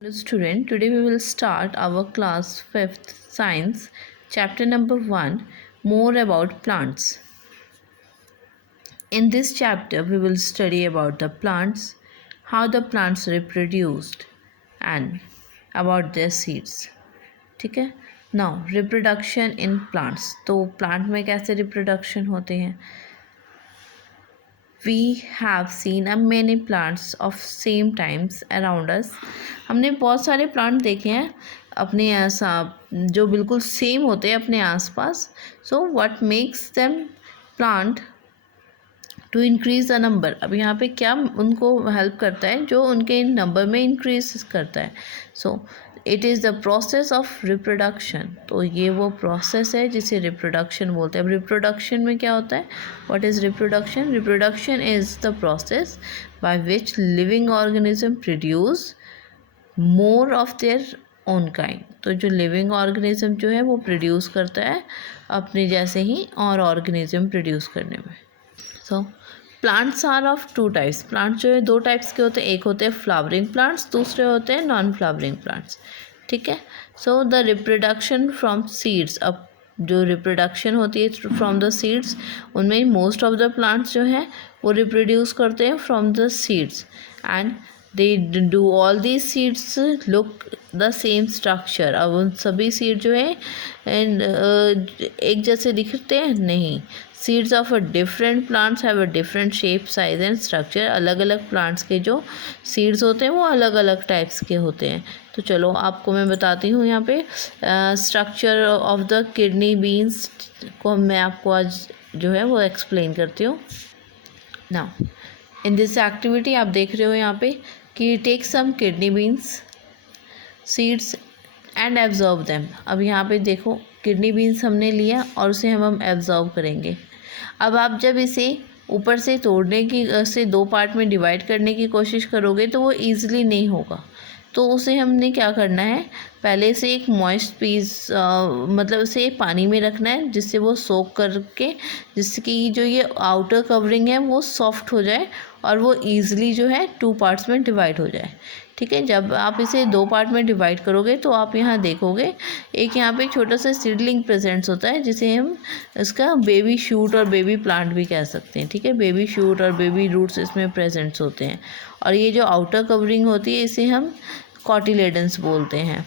Hello student, today we will start our class 5th science chapter number 1 more about plants. In this chapter we will study about the plants, how the plants reproduced and about their seeds. ठीक है. Now reproduction in plants. तो plant में कैसे reproduction होते हैं? We have seen a many plants of same times around us. हमने बहुत सारे प्लांट देखे हैं अपने ऐसा जो बिल्कुल सेम होते हैं अपने आसपास. So what makes them plant to increase the number. अब यहाँ पे क्या उनको हेल्प करता है जो उनके नंबर में इंक्रीज करता है. So it is the process of reproduction. तो ये वो प्रोसेस है जिसे रिप्रोडक्शन बोलते हैं. अब रिप्रोडक्शन में क्या होता है? What is reproduction? Reproduction is the process by which living organism produce more of their own kind. तो जो लिविंग ऑर्गेनिज्म जो है वो प्रोड्यूस करता है अपने जैसे ही और ऑर्गेनिज्म प्रोड्यूस करने में. So plants are of two types. Plants जो है दो टाइप्स के होते हैं. एक होते हैं फ्लावरिंग प्लांट्स, दूसरे होते हैं नॉन फ्लावरिंग प्लांट्स. ठीक है. So the reproduction from seeds. अब जो रिप्रोडक्शन होती है फ्रॉम द सीड्स उनमें मोस्ट ऑफ द प्लांट्स जो हैं वो रिप्रोड्यूस करते हैं from the seeds and they do all the seeds look the same structure. अब उन सभी सीड जो है एक जैसे दिखते हैं नहीं. Seeds of a different plants have a different shape, size and structure. अलग अलग प्लांट्स के जो सीड्स होते हैं वो अलग अलग टाइप्स के होते हैं. तो चलो आपको मैं बताती हूँ यहाँ पे structure of the kidney beans को मैं आपको आज जो है वो एक्सप्लेन करती हूँ. नाउ इन दिस एक्टिविटी आप देख रहे हो यहाँ पे कि take some kidney beans seeds and absorb them. अब यहाँ पे देखो किडनी बीन्स हमने लिया और उसे हम एब्जॉर्ब करेंगे. अब आप जब इसे ऊपर से तोड़ने की से दो पार्ट में डिवाइड करने की कोशिश करोगे तो वो ईज़िली नहीं होगा. तो उसे हमने क्या करना है, पहले से एक मॉइस्ट पीस मतलब उसे पानी में रखना है जिससे वो सोक करके जिसकी जो ये आउटर कवरिंग है वो सॉफ्ट हो जाए और वो ईज़िली जो है टू पार्ट्स में डिवाइड हो जाए. ठीक है. जब आप इसे दो पार्ट में डिवाइड करोगे तो आप यहाँ देखोगे एक यहाँ पे छोटा सा सीडलिंग प्रेजेंट्स होता है जिसे हम इसका बेबी शूट और बेबी प्लांट भी कह सकते हैं. ठीक है. बेबी शूट और बेबी रूट्स इसमें प्रेजेंट्स होते हैं और ये जो आउटर कवरिंग होती है इसे हम कॉटिलेडन्स बोलते हैं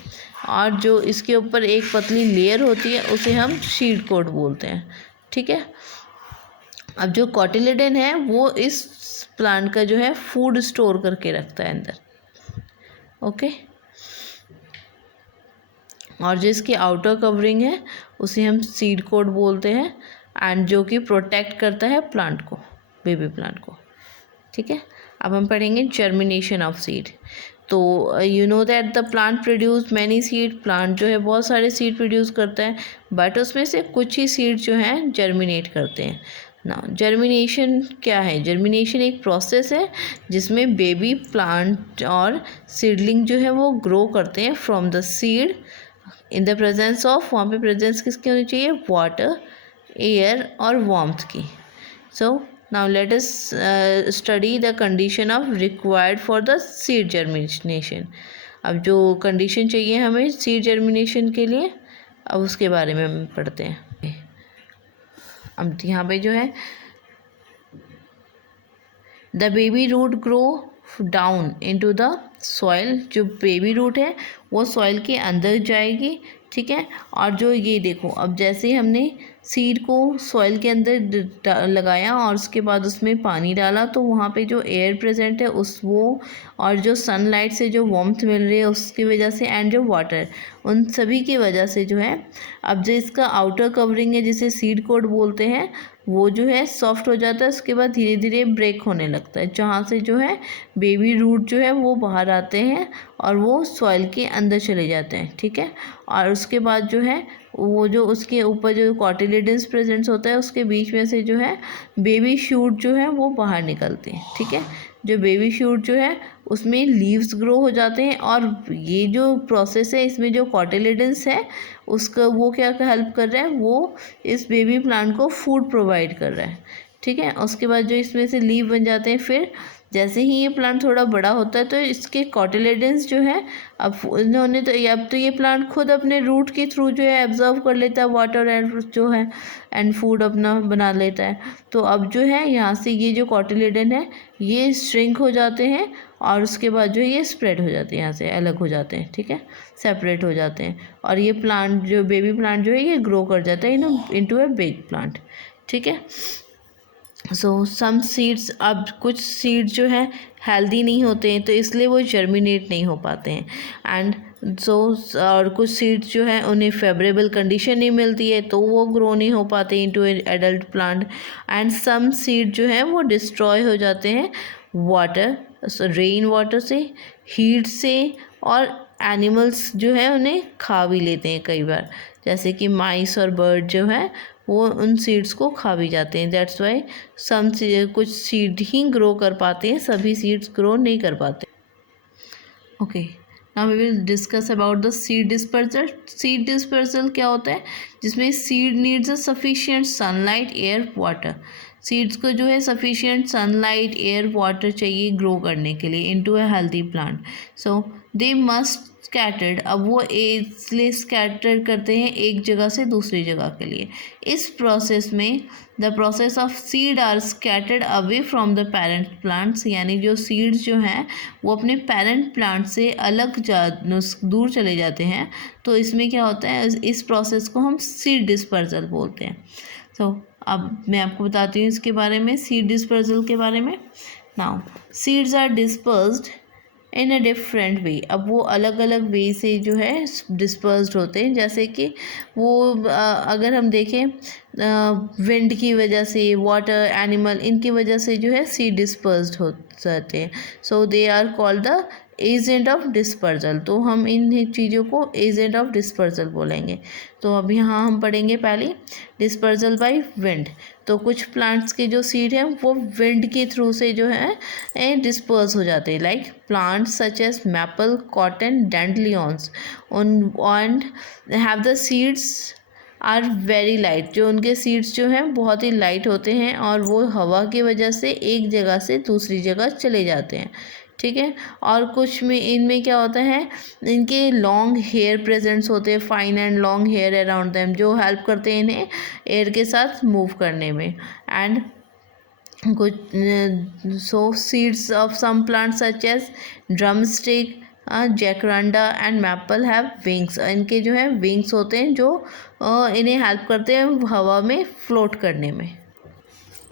और जो इसके ऊपर एक पतली लेयर होती है उसे हम शीड कोट बोलते हैं. ठीक है. अब जो कॉटिलेडन है वो इस प्लांट का जो है फूड स्टोर करके रखता है अंदर. ओके. और जिसकी आउटर कवरिंग है उसे हम सीड कोट बोलते हैं एंड जो कि प्रोटेक्ट करता है प्लांट को, बेबी प्लांट को. ठीक है. अब हम पढ़ेंगे जर्मिनेशन ऑफ सीड. तो you know that the plant produce many seed. Plant जो है बहुत सारे सीड प्रोड्यूस करता है बट उसमें से कुछ ही सीड जो हैं जर्मिनेट करते हैं. ना जर्मिनेशन क्या है? जर्मिनेशन एक प्रोसेस है जिसमें बेबी प्लांट और सीडलिंग जो है वो ग्रो करते हैं from the seed in the presence of, वहाँ पे प्रेजेंस किसकी होनी चाहिए? वाटर, एयर और वार्मथ की. सो now let us study the condition of required for the seed germination. अब जो कंडीशन चाहिए हमें सीड जर्मिनेशन के लिए अब उसके बारे में हम पढ़ते हैं. अब यहाँ पे जो है the baby root grow down into the soil. जो बेबी रूट है वो सॉइल के अंदर जाएगी. ठीक है. और जो ये देखो अब जैसे हमने सीड को सॉइल के अंदर लगाया और उसके बाद उसमें पानी डाला तो वहाँ पे जो एयर प्रेजेंट है उस वो और जो सनलाइट से जो वार्मथ मिल रही है उसकी वजह से एंड जो वाटर उन सभी की वजह से जो है अब जो इसका आउटर कवरिंग है जिसे सीड कोट बोलते हैं वो जो है सॉफ्ट हो जाता है. उसके बाद धीरे धीरे ब्रेक होने लगता है जहाँ से जो है बेबी रूट जो है वो बाहर आते हैं और वो सॉइल के अंदर चले जाते हैं. ठीक है. और उसके बाद जो है वो जो उसके ऊपर जो कॉटिलेडन्स प्रेजेंट्स होता है उसके बीच में से जो है बेबी शूट जो है वो बाहर निकलते हैं. ठीक है. जो बेबी शूट जो है उसमें लीव्स ग्रो हो जाते हैं और ये जो प्रोसेस है इसमें जो कॉटिलेडन्स है उसका वो क्या हेल्प कर रहा है? वो इस बेबी प्लांट को फूड प्रोवाइड कर रहा है. ठीक है. उसके बाद जो इसमें से लीव बन जाते हैं फिर जैसे ही ये प्लांट थोड़ा बड़ा होता है तो इसके कॉटिलेडन्स जो है अब तो ये प्लांट खुद अपने रूट के थ्रू जो है एब्जॉर्व कर लेता है वाटर एंड जो है एंड फूड अपना बना लेता है। तो अब जो है यहाँ से ये जो कॉटिलेडन है ये श्रिंक हो जाते हैं और उसके बाद जो है ये स्प्रेड हो जाते हैं, यहाँ से अलग हो जाते हैं, ठीक है, सेपरेट हो जाते हैं और ये प्लांट जो बेबी प्लांट जो है ये ग्रो कर जाता है इनटू ए बिग प्लांट, ठीक है। सो सम सीड्स, अब कुछ सीड्स जो है हेल्दी नहीं होते हैं तो इसलिए वो जर्मिनेट नहीं हो पाते हैं एंड और कुछ सीड्स जो है उन्हें फेवरेबल कंडीशन नहीं मिलती है तो वो ग्रो नहीं हो पाते into adult plant and some seed जो है वो डिस्ट्रॉय हो जाते हैं वाटर, रेन वाटर से, हीट से और एनिमल्स जो है उन्हें खा भी लेते हैं कई बार, जैसे कि माइस और बर्ड जो है वो उन सीड्स को खा भी जाते हैं। दैट्स वाई कुछ सीड ही ग्रो कर पाते हैं, सभी सीड्स ग्रो नहीं कर पाते। Okay, now we will discuss about the seed dispersal. Seed dispersal क्या होता है? जिसमें seed needs a sufficient sunlight, air, water. Seeds को जो है सफिशिएंट सनलाइट, एयर, वाटर चाहिए ग्रो करने के लिए into a healthy plant. So they must scattered, अब वो इसलिए स्कैटर करते हैं एक जगह से दूसरी जगह के लिए। इस प्रोसेस में the process of seed are scattered away from the parent plants, यानी जो सीड्स जो हैं वो अपने पेरेंट प्लांट से दूर चले जाते हैं। तो इसमें क्या होता है, इस प्रोसेस को हम सीड डिस्पर्सल बोलते हैं। तो अब मैं आपको बताती हूँ इसके बारे में, सीड डिस्पर्सल के बारे में। Now seeds are dispersed in a different way, अब वो अलग अलग वे से जो है डिस्पर्स्ड होते हैं, जैसे कि वो अगर हम देखें विंड की वजह से, वाटर, एनिमल, इनकी वजह से जो है सीड डिस्पर्स्ड हो जाते हैं। So they are called the agent of dispersal, तो हम इन चीज़ों को एजेंट ऑफ डिस्पर्सल बोलेंगे। तो अब यहाँ हम पढ़ेंगे पहले डिस्पर्सल बाय विंड। तो कुछ प्लांट्स के जो सीड हैं वो विंड के थ्रू से जो है डिस्पर्स हो जाते हैं, like plants such as maple, cotton, dandelions and have the seeds are very light, जो उनके सीड्स जो हैं बहुत ही लाइट होते हैं और वो हवा की वजह से एक जगह से दूसरी जगह चले जाते हैं, ठीक है। और कुछ में इनमें क्या होता है, इनके लॉन्ग हेयर प्रेजेंट्स होते हैं, fine and long hair around them, जो हेल्प करते हैं इन्हें एयर के साथ मूव करने में। एंड कुछ seeds of some plants such as drum stick, jacaranda and maple have wings, इनके जो है विंग्स होते हैं जो इन्हें हेल्प करते हैं हवा में फ्लोट करने में।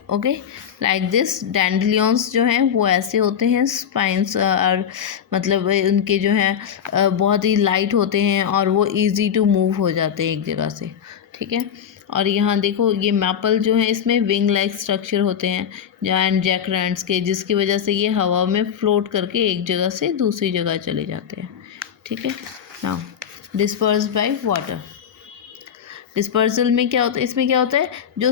ओके, लाइक दिस डैंडलियंस जो हैं वो ऐसे होते हैं, स्पाइंस और मतलब उनके जो हैं बहुत ही लाइट होते हैं और वो इजी टू मूव हो जाते हैं एक जगह से, ठीक है। और यहाँ देखो ये मैपल जो है इसमें विंग लाइक स्ट्रक्चर होते हैं एंड जैकरेंट्स के, जिसकी वजह से ये हवा में फ्लोट करके एक जगह से दूसरी जगह चले जाते हैं, ठीक है। Now disperse by water. Dispersal में क्या होता है, इसमें क्या होता है, जो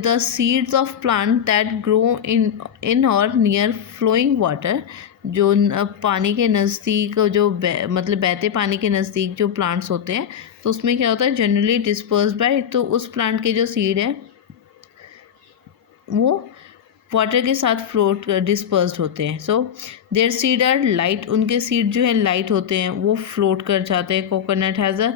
the seeds of plant that grow in और नियर फ्लोइंग वाटर, जो पानी के नज़दीक जो मतलब बहते पानी के नज़दीक जो प्लांट्स होते हैं, तो उसमें क्या होता है जनरली डिस्पर्स बाय, तो उस प्लांट के जो सीड है वो वाटर के साथ फ्लोट डिस्पर्स्ड होते हैं। So their seed are light, उनके सीड जो है लाइट होते हैं, वो फ्लोट कर जाते हैं। Coconut has a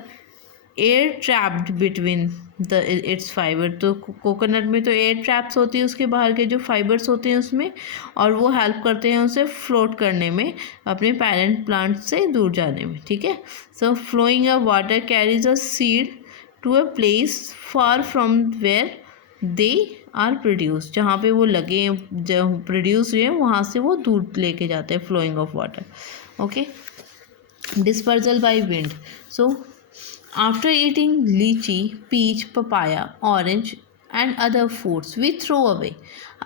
air trapped between the it's fibre, तो कोकोनट में तो एयर ट्रैप्स होती है उसके बाहर के जो फाइबर्स होते हैं उसमें, और वो हेल्प करते हैं उसे फ्लोट करने में अपने पेरेंट प्लांट से दूर जाने में, ठीक है। So flowing a water carries a seed to a place far from where they are produce, जहाँ पे वो लगे जब प्रोड्यूस हुए हैं वहाँ से वो दूर लेके जाते हैं, flowing of water. Okay, dispersal by wind. So after eating lychee, peach, papaya, orange and other fruits we throw away,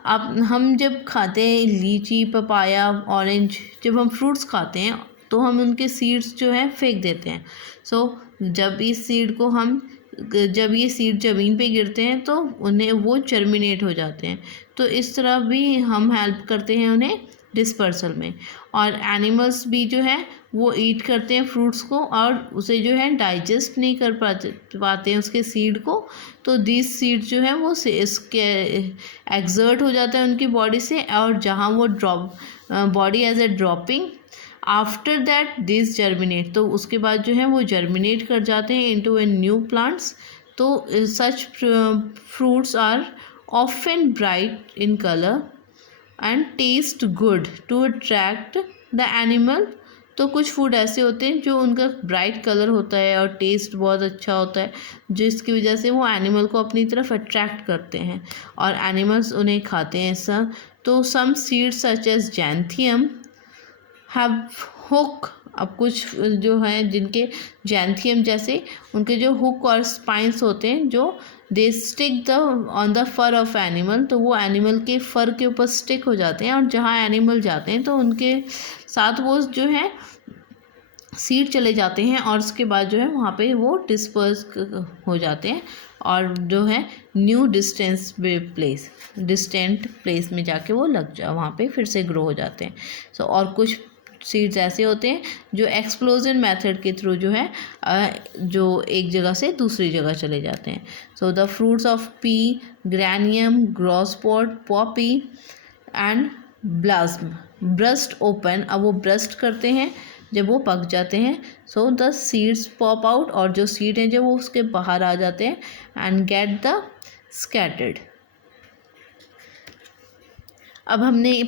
अब हम जब खाते हैं लीची, पपाया, ऑरेंज, जब हम फ्रूट्स खाते हैं तो हम उनके सीड्स जो हैं फेंक देते हैं। सो जब ये सीड ज़मीन पे गिरते हैं तो उन्हें वो जर्मिनेट हो जाते हैं, तो इस तरह भी हम हेल्प करते हैं उन्हें डिस्पर्सल में। और एनिमल्स भी जो है वो ईट करते हैं फ्रूट्स को और उसे जो है डाइजेस्ट नहीं कर पाते हैं उसके सीड को, तो दिस सीड जो है वो इसके एक्सर्ट हो जाता है उनकी बॉडी से, और जहाँ वो drop body as a dropping after that this germinate, तो उसके बाद जो है वो जर्मिनेट कर जाते हैं इनटू ए न्यू प्लांट्स। तो such fruits are often bright in colour and taste good to attract the animal. तो कुछ फूड ऐसे होते हैं जो उनका ब्राइट कलर होता है और टेस्ट बहुत अच्छा होता है, जिसकी वजह से वो एनिमल को अपनी तरफ अट्रैक्ट करते हैं और एनिमल्स उन्हें खाते हैं ऐसा। तो some seeds such as xanthium have hook, अब कुछ जो हैं जिनके जैंथियम जैसे उनके जो हुक और स्पाइंस होते हैं जो they stick the on the fur of animal, तो वो एनिमल के फर के ऊपर स्टिक हो जाते हैं और जहाँ एनिमल जाते हैं तो उनके साथ वो जो है सीड चले जाते हैं और उसके बाद जो है वहाँ पे वो डिस्पर्स हो जाते हैं और जो है न्यू डिस्टेंट प्लेस में जाके वो वहाँ पे फिर से ग्रो हो जाते हैं। सो और कुछ सीड्स ऐसे होते हैं जो एक्सप्लोजन मेथड के थ्रू जो है जो एक जगह से दूसरी जगह चले जाते हैं। So the fruits of pea, geranium, grosspot, poppy and balsam burst open, अब वो ब्रस्ट करते हैं जब वो पक जाते हैं। So the seeds pop out, और जो सीड हैं जो वो उसके बाहर आ जाते हैं एंड गेट द स्कैटर्ड। अब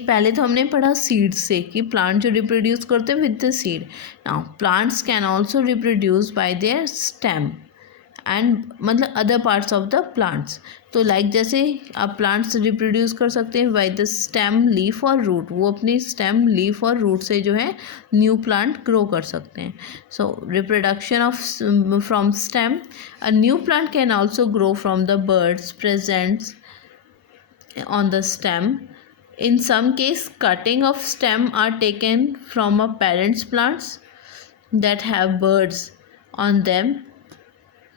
पहले तो हमने पढ़ा सीड से कि प्लांट जो रिप्रोड्यूस करते हैं with the seed. Now plants can also reproduce by their stem and मतलब other parts of the plants. तो लाइक जैसे आप प्लांट्स रिप्रोड्यूस कर सकते हैं बाय द स्टेम, लीफ और रूट, वो अपनी स्टेम, लीफ और रूट से जो है न्यू प्लांट ग्रो कर सकते हैं। सो reproduction of from stem, a new plant can also grow from the birds presents on the stem. In some case, cutting of stem are taken from a parent's plants that have birds on them.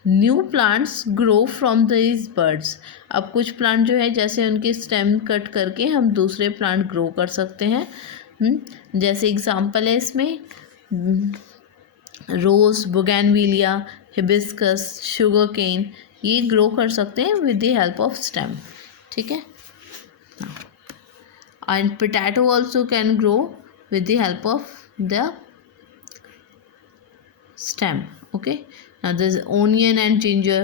New plants grow from these birds. अब कुछ plant जो है जैसे उनकी stem cut करके हम दूसरे plant grow कर सकते हैं। जैसे एग्जांपल है इसमें रोज़, बोगैनविलिया, हिबिस्कस, शुगर केन, ये ग्रो कर सकते हैं with the help of stem. ठीक है, and potato also can grow with the help of the stem. Okay, now there's onion and ginger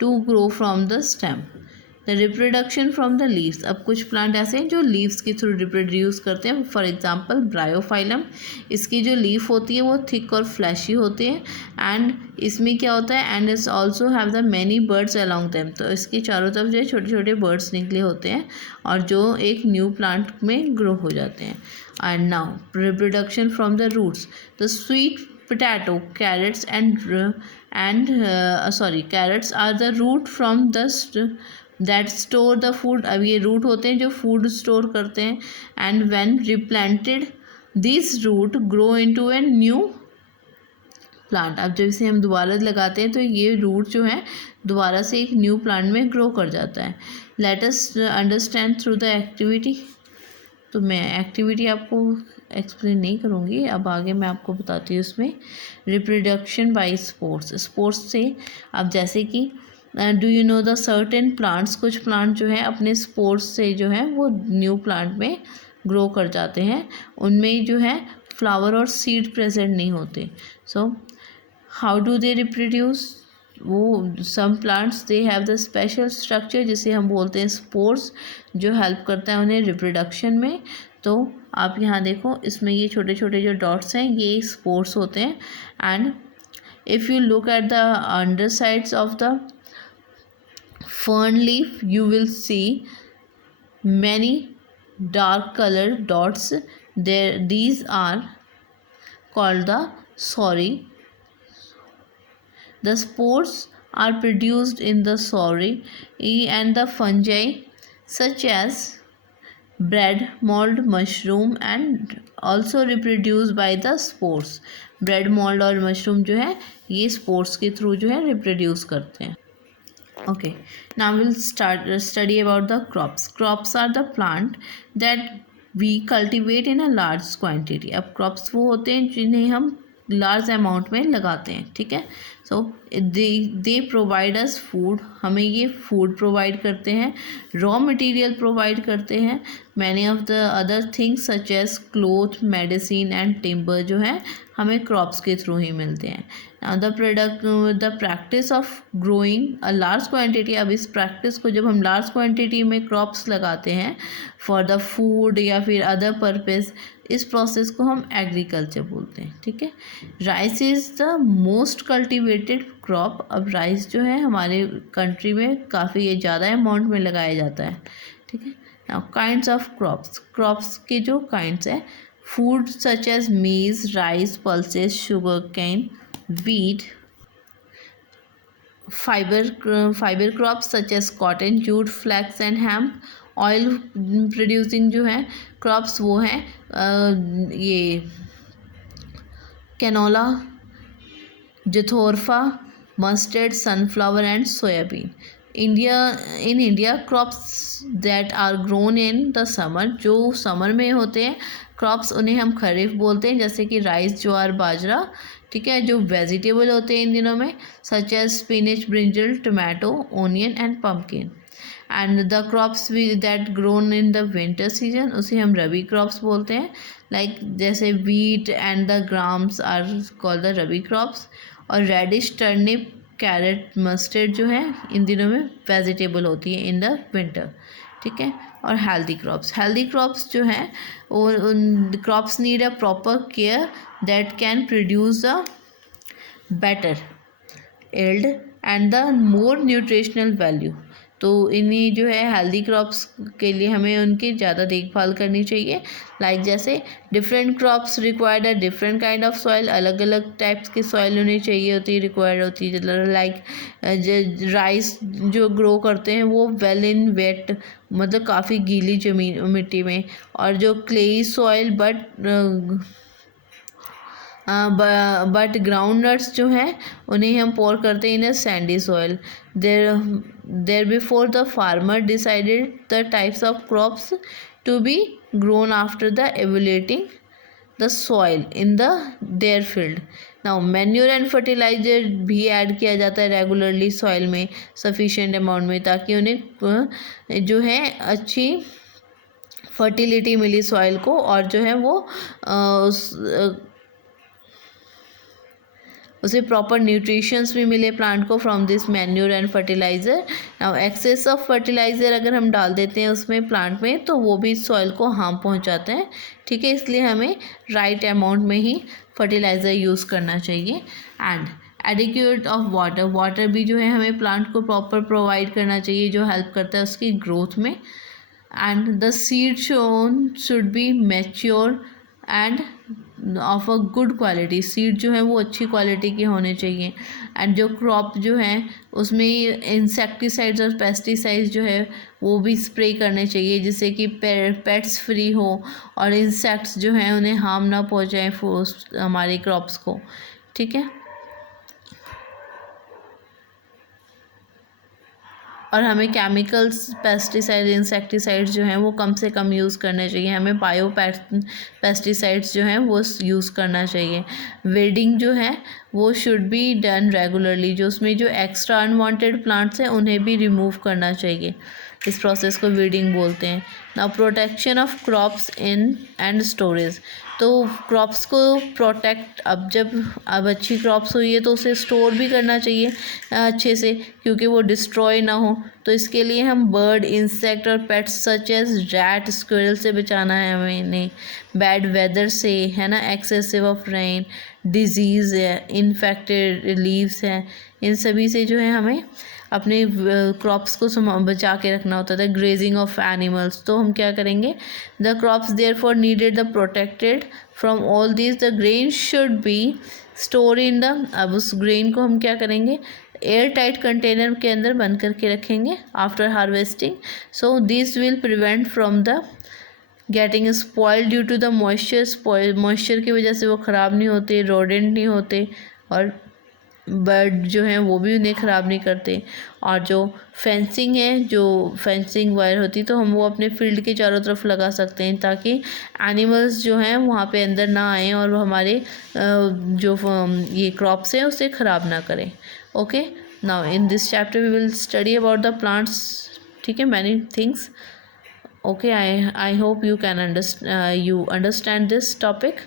to grow from the stem. The reproduction from the leaves, अब कुछ plant ऐसे हैं जो leaves के through reproduce करते हैं। For example Bryophyllum, इसकी जो लीफ होती है वो थिक और फ्लैशी होते हैं एंड इसमें क्या होता है and it's also have the many birds along them, तो इसके चारों तरफ जो है छोटे छोटे बर्ड्स निकले होते हैं और जो एक न्यू प्लांट में ग्रो हो जाते हैं। And now reproduction from the roots, the sweet potato, carrots carrots are the root from the that store the food। अब ये रूट होते हैं जो फूड स्टोर करते हैं and when replanted this root grow into a new plant. अब जब इसे हम दोबारा लगाते हैं तो ये रूट जो है दोबारा से एक न्यू प्लांट में ग्रो कर जाता है। Let us understand through the activity. तो मैं एक्टिविटी आपको एक्सप्लेन नहीं करूँगी, अब आगे मैं आपको बताती हूँ उसमें। रिप्रोडक्शन बाय स्पोर्स, स्पोर्स से अब जैसे कि do you know the certain plants, कुछ प्लांट जो है अपने स्पोर्स से जो है वो न्यू प्लांट में ग्रो कर जाते हैं, उनमें जो है फ्लावर और सीड प्रेजेंट नहीं होते। So how do they reproduce, वो some plants they have the special structure जिसे हम बोलते हैं स्पोर्स, जो हेल्प करता है उन्हें रिप्रोडक्शन में। तो आप यहाँ देखो इसमें ये छोटे छोटे जो डॉट्स हैं ये स्पोर्स होते हैं and if you look at the under sides of the fern leaf you will see many dark colored dots there. These are called the sori. The spores are produced in the sori and the fungi such as bread mold, mushroom and also reproduced by the spores. bread mold और mushroom जो है ये spores के through जो है reproduce करते हैं। Okay, now we'll study about the crops. Crops are the plant that we cultivate in a large quantity. अब crops वो होते हैं जिन्हें हम लार्ज अमाउंट में लगाते हैं, ठीक है। सो दे प्रोवाइड अस फूड, हमें ये फूड प्रोवाइड करते हैं, रॉ मटेरियल प्रोवाइड करते हैं, many of the other things such as cloth, medicine and timber जो है हमें क्रॉप्स के थ्रू ही मिलते हैं। The practice of growing a large quantity, अब इस प्रैक्टिस को जब हम लार्ज क्वांटिटी में क्रॉप्स लगाते हैं फॉर द फूड या फिर अदर पर्पस, इस प्रोसेस को हम एग्रीकल्चर बोलते हैं, ठीक है। Rice is the most cultivated crop, अब राइस जो है हमारे कंट्री में काफ़ी ये ज़्यादा अमाउंट में लगाया जाता है, ठीक है। Now kinds of crops, crops के जो काइंड्स है, फूड सच एज मेज, rice, pulses, sugar cane, wheat, fiber crops such as cotton, jute, flax and hemp, oil producing जो है क्रॉप्स वो हैं ये canola, jatropha, mustard, sunflower and soybean. In India crops that are grown in the summer, जो summer में होते हैं crops उन्हें हम खरीफ बोलते हैं, जैसे कि राइस, ज्वार, बाजरा, ठीक है। जो वेजिटेबल होते हैं इन दिनों में such as spinach, brinjal, tomato, onion and pumpkin. And the crops that grown in the winter season, उसे हम रबी क्रॉप्स बोलते हैं, लाइक जैसे wheat and the grams are called the rabi crops. और रेडिश, टर्निप, कैरेट, मस्टर्ड जो है इन दिनों में वेजिटेबल होती है इन द विंटर, ठीक है। और हेल्दी क्रॉप्स जो हैं वो crops need a proper care that can produce a better yield and the more nutritional value. तो इन्हीं जो है हेल्दी क्रॉप्स के लिए हमें उनकी ज़्यादा देखभाल करनी चाहिए, लाइक जैसे different crops required a different kind of soil, अलग अलग टाइप्स की सॉइल उन्हें चाहिए होती है, रिक्वायर्ड होती है। लाइक राइस जो ग्रो करते हैं वो वेल इन वेट, मतलब काफ़ी गीली जमीन मिट्टी में, और जो clayey soil but groundnuts जो हैं उन्हें हम पोर करते हैं in a sandy soil. There before the farmer decided the types of crops to be grown after the evaluating the soil in the their field. Now manure and fertiliser भी add किया जाता है regularly soil में sufficient amount में, ताकि उन्हें जो है अच्छी फर्टिलिटी मिली सॉइल को, और जो है वो उसे प्रॉपर न्यूट्रिशंस भी मिले प्लांट को from this manure and fertiliser. Now excess of fertiliser अगर हम डाल देते हैं उसमें प्लांट में तो वो भी सॉइल को हार्म पहुंचाते हैं, ठीक है। इसलिए हमें राइट अमाउंट में ही फर्टिलाइज़र यूज़ करना चाहिए। एंड एडिक्वेट ऑफ वाटर भी जो है हमें प्लांट को प्रॉपर प्रोवाइड करना चाहिए, जो हेल्प करता है उसकी ग्रोथ में। And the seed shown should be mature end of a good quality, seed जो है वो अच्छी क्वालिटी के होने चाहिए। एंड जो क्रॉप जो है उसमें इंसेक्टिसाइड्स और पेस्टिसाइड्स जो है वो भी स्प्रे करने चाहिए, जिससे कि पेट्स फ्री हो और इंसेक्ट्स जो हैं उन्हें हार्म ना पहुंचाएं हमारे क्रॉप्स को, ठीक है। और हमें केमिकल्स, पेस्टिसाइड, इंसेक्टिसाइड्स जो हैं वो कम से कम यूज़ करने चाहिए, हमें पेस्टिसाइड्स जो हैं वो यूज़ करना चाहिए। वीडिंग जो है वो शुड बी डन रेगुलरली, जो उसमें जो एक्स्ट्रा अनवांटेड प्लांट्स हैं उन्हें भी रिमूव करना चाहिए, इस प्रोसेस को वीडिंग बोलते हैं। Now protection of crops in and storage, तो क्रॉप्स को प्रोटेक्ट, अब अच्छी क्रॉप्स हुई है तो उसे स्टोर भी करना चाहिए अच्छे से, क्योंकि वो डिस्ट्रॉय ना हो। तो इसके लिए हम बर्ड, इंसेक्ट और pets such as rat, squirrel से बचाना है हमें इन्हें, बैड वेदर से, है ना, एक्सेसिव ऑफ रेन, डिजीज़ है, इन्फेक्टेड लीव्स हैं, इन सभी से जो है हमें अपने क्रॉप्स को बचा के रखना होता था। ग्रेजिंग ऑफ एनिमल्स, तो हम क्या करेंगे, the crops there for needed the protected from all this, the grain should be store in the, अब उस ग्रेन को हम क्या करेंगे, एयर टाइट कंटेनर के अंदर बंद करके रखेंगे after harvesting. So this will prevent from the getting spoiled due to the moisture, moisture की वजह से वो ख़राब नहीं होते, रोडेंट नहीं होते, और बर्ड जो हैं वो भी उन्हें ख़राब नहीं करते। और जो फेंसिंग है, जो फेंसिंग वायर होती है, तो हम वो अपने फील्ड के चारों तरफ लगा सकते हैं ताकि एनिमल्स जो हैं वहाँ पे अंदर ना आएँ और हमारे जो ये क्रॉप्स हैं उसे ख़राब ना करें। Okay, now in this chapter we will study about the plants, ठीक है, many things. Okay, I hope you can you understand this topic.